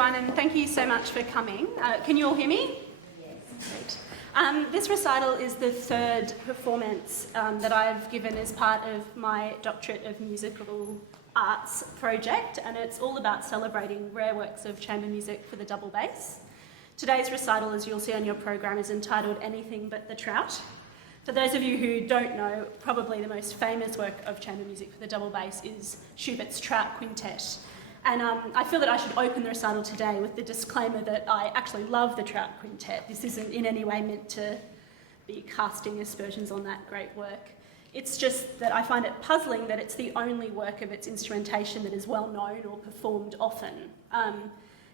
And thank you so much for coming. Can you all hear me? Yes. Great. This recital is the third performance that I've given as part of my Doctorate of Musical Arts project, and it's all about celebrating rare works of chamber music for the double bass. Today's recital, as you'll see on your program, is entitled Anything But the Trout. For those of you who don't know, probably the most famous work of chamber music for the double bass is Schubert's Trout Quintet. And I feel that I should open the recital today with the disclaimer that I actually love the Trout Quintet. This isn't in any way meant to be casting aspersions on that great work. It's just that I find it puzzling that it's the only work of its instrumentation that is well known or performed often.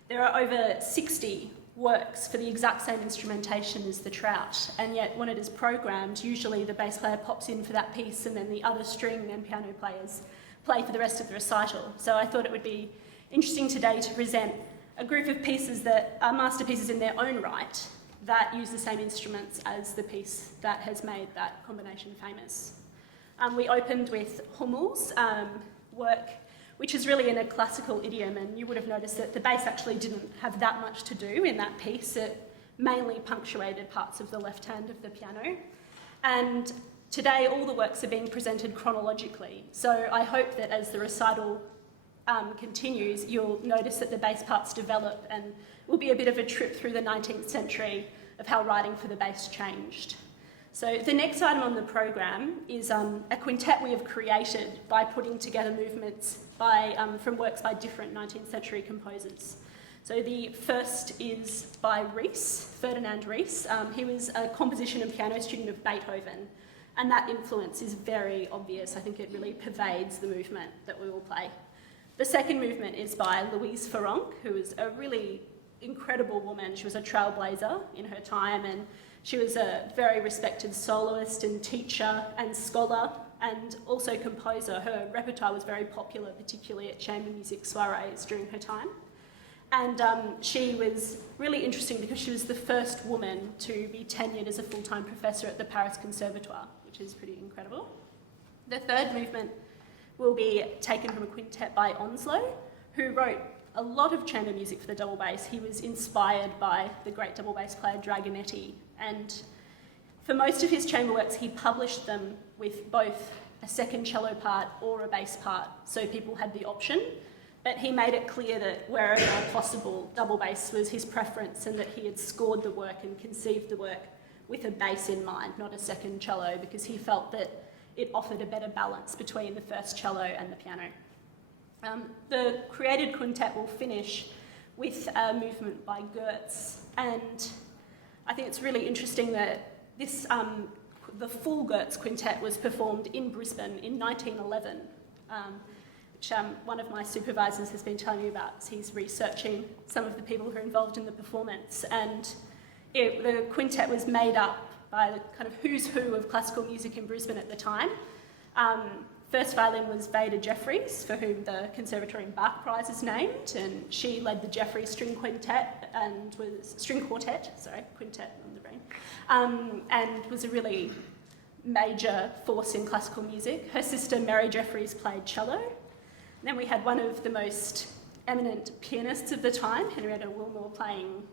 There are over 60 works for the exact same instrumentation as the Trout, and yet when it is programmed, usually the bass player pops in for that piece and then the other string and piano players play for the rest of the recital. So I thought it would be interesting today to present a group of pieces that are masterpieces in their own right that use the same instruments as the piece that has made that combination famous. We opened with Hummel's work, which is really in a classical idiom, and you would have noticed that the bass actually didn't have that much to do in that piece. It mainly punctuated parts of the left hand of the piano. And today all the works are being presented chronologically, so I hope that as the recital continues, you'll notice that the bass parts develop and will be a bit of a trip through the 19th century of how writing for the bass changed. So the next item on the program is a quintet we have created by putting together movements from works by different 19th century composers. So the first is by Ries, Ferdinand Ries. He was a composition and piano student of Beethoven, and that influence is very obvious. I think it really pervades the movement that we will play. The second movement is by Louise Farrenc, who was a really incredible woman. She was a trailblazer in her time, and she was a very respected soloist and teacher and scholar and also composer. Her repertoire was very popular, particularly at chamber music soirees during her time. And she was really interesting because she was the first woman to be tenured as a full-time professor at the Paris Conservatoire, which is pretty incredible. The third movement will be taken from a quintet by Onslow, who wrote a lot of chamber music for the double bass. He was inspired by the great double bass player Dragonetti, and for most of his chamber works he published them with both a second cello part or a bass part, so people had the option, but he made it clear that wherever possible double bass was his preference, and that he had scored the work and conceived the work with a bass in mind, not a second cello, because he felt that it offered a better balance between the first cello and the piano. The created quintet will finish with a movement by Goetz, and I think it's really interesting that this, the full Goetz quintet was performed in Brisbane in 1911, which one of my supervisors has been telling me about as he's researching some of the people who are involved in the performance. And the quintet was made up by the kind of who's who of classical music in Brisbane at the time. First violin was Veda Jeffries, for whom the Conservatorium Bach Prize is named, and she led the Jeffries string quintet and was quintet on the brain, and was a really major force in classical music. Her sister Mary Jeffries played cello. And then we had one of the most eminent pianists of the time, Henrietta Wilmore, playing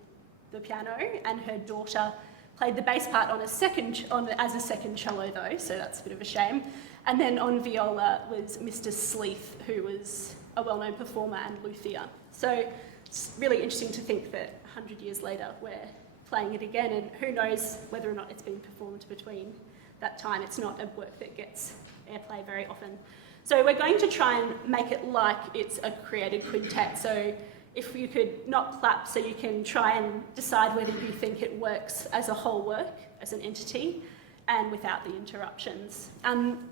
the piano, and her daughter played the bass part as a second cello though, so that's a bit of a shame. And then on viola was Mr. Sleeth, who was a well-known performer and luthier. So it's really interesting to think that 100 years later we're playing it again, and who knows whether or not it's been performed between that time. It's not a work that gets airplay very often. So we're going to try and make it like it's a created quintet. So if you could not clap so you can try and decide whether you think it works as a whole work, as an entity, and without the interruptions.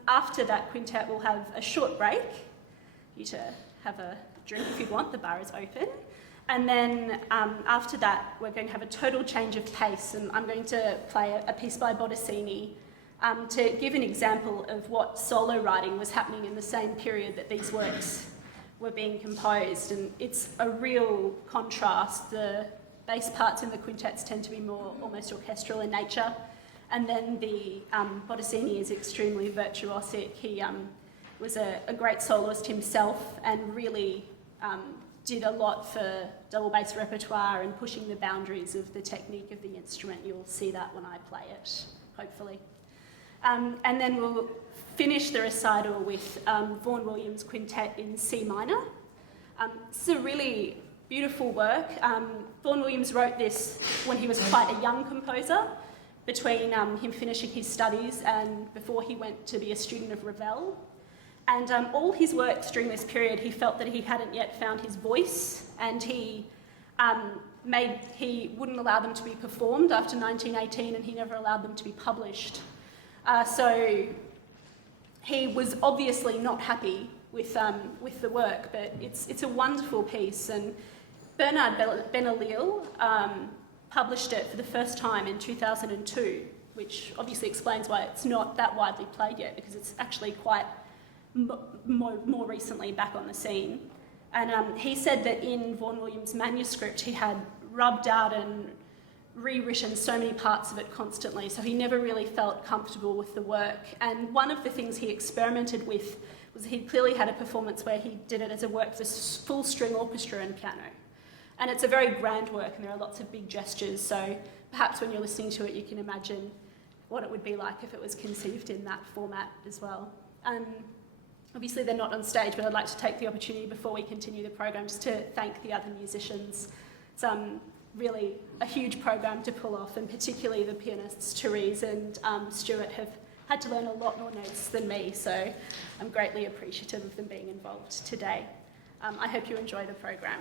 After that quintet, we'll have a short break for you to have a drink if you want, the bar is open. And then after that, we're going to have a total change of pace, and I'm going to play a piece by Bottesini to give an example of what solo writing was happening in the same period that these works were being composed. And it's a real contrast. The bass parts in the quintets tend to be more almost orchestral in nature, and then the Bottesini is extremely virtuosic. He was a great soloist himself and really did a lot for double bass repertoire and pushing the boundaries of the technique of the instrument. You'll see that when I play it, hopefully. And then we'll finish the recital with Vaughan Williams' quintet in C minor. This is a really beautiful work. Vaughan Williams wrote this when he was quite a young composer, between him finishing his studies and before he went to be a student of Ravel. And all his works during this period, he felt that he hadn't yet found his voice, and he wouldn't allow them to be performed after 1918, and he never allowed them to be published. So he was obviously not happy with the work, but it's a wonderful piece. And Bernard Benalil published it for the first time in 2002, which obviously explains why it's not that widely played yet, because it's actually quite more recently back on the scene. And he said that in Vaughan Williams' manuscript he had rubbed out and rewritten so many parts of it constantly, so he never really felt comfortable with the work. And one of the things he experimented with was he clearly had a performance where he did it as a work for full string orchestra and piano. And it's a very grand work, and there are lots of big gestures, so perhaps when you're listening to it you can imagine what it would be like if it was conceived in that format as well. Obviously they're not on stage, but I'd like to take the opportunity before we continue the program just to thank the other musicians. It's really a huge program to pull off, and particularly the pianists Therese and Stewart have had to learn a lot more notes than me, so I'm greatly appreciative of them being involved today. I hope you enjoy the program.